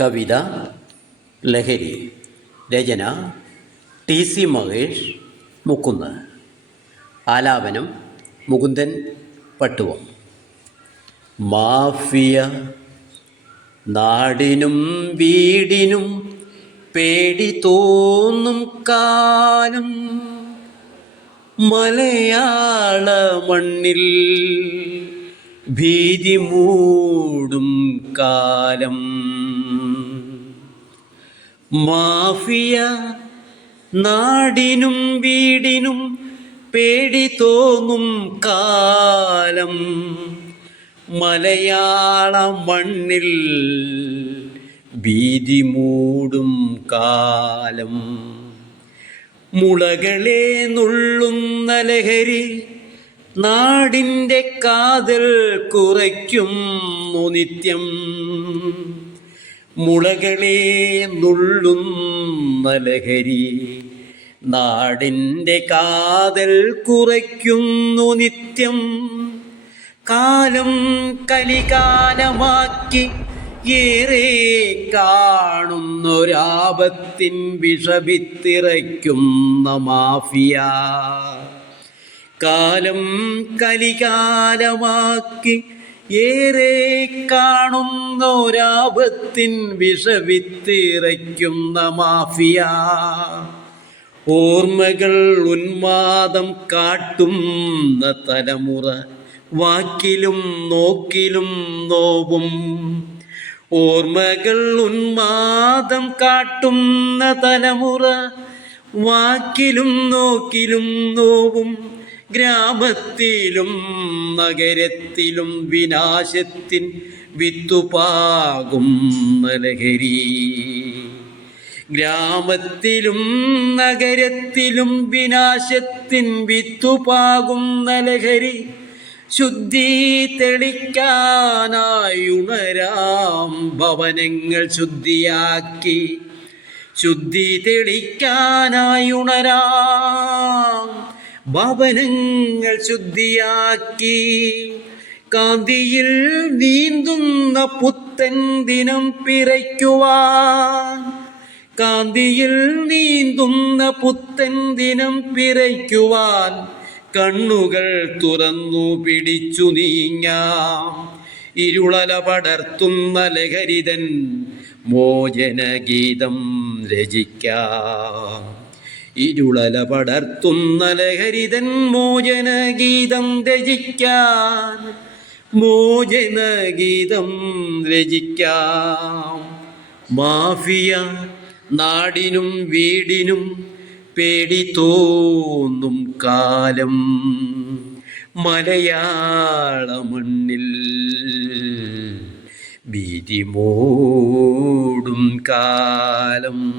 കവിത ലഹരി രചന T C Mahesh Mukkunnu. ആലാപനം മുകുന്ദൻ പട്ടുവ. മാഫിയ നാടിനും വീടിനും പേടി തോന്നും കാലം. മലയാള മണ്ണിൽ ഭീതി മൂടും കാലം. മാഫിയ നാടിനും വീടിനും പേടി തോന്നും കാലം. മലയാള മണ്ണിൽ ഭീതി മൂടും കാലം. മുളകളെ നുള്ളുന്ന ലഹരി നാടിന്റെ കാതൽ കുറയ്ക്കും നിത്യം മുളകളെ നുള്ളും ലഹരി നാടിന്റെ കാതൽ കുറയ്ക്കുന്നു നിത്യം കാലം കലികാലമാക്കി ഏറെ കാണുന്നൊരാപത്തിൻ വിഷപിത്തിറയ്ക്കുന്ന മാഫിയ. കാലം കലികാലമാക്കി ഏറെ കാണുന്നൊരാപത്തിൻ വിഷവിത്തിറയ്ക്കുന്ന മാഫിയ. ഓർമ്മകൾ ഉന്മാദം കാട്ടുന്ന തലമുറ വാക്കിലും നോക്കിലും നോവും. ഓർമ്മകൾ ഉന്മാദം കാട്ടുന്ന തലമുറ വാക്കിലും നോക്കിലും നോവും. ഗ്രാമത്തിലും നഗരത്തിലും വിനാശത്തിൻ വിത്തുപാകും ലഹരി ഗ്രാമത്തിലും നഗരത്തിലും വിനാശത്തിൻ വിത്തുപാകും ലഹരി ശുദ്ധി തെളിക്കാനായുണരാം ഭവനങ്ങൾ ശുദ്ധിയാക്കി. ശുദ്ധി തെളിക്കാനായി ഉണരാം ഭവനങ്ങൾ ശുദ്ധിയാക്കി. കാന്തിയിൽ നീന്തുന്ന പുത്തൻ ദിനം പിറയ്ക്കുവാൻ. കാന്തിയിൽ നീന്തുന്ന പുത്തൻ ദിനം പിറയ്ക്കുവാൻ കണ്ണുകൾ തുറന്നു പിടിച്ചു നീങ്ങാം. ഇരുളല പടർത്തുന്ന ലഹരിതൻ മോചനഗീതം രചിക്കാം. ഇരുളല പടർത്തുന്ന ലഹരിതൻ മോചനഗീതം രചിക്കാൻ മോചന ഗീതം രചിക്കാം. മാഫിയ നാടിനും വീടിനും പേടി തോന്നും കാലം. മലയാള മണ്ണിൽ ഭീതി മോടും കാലം.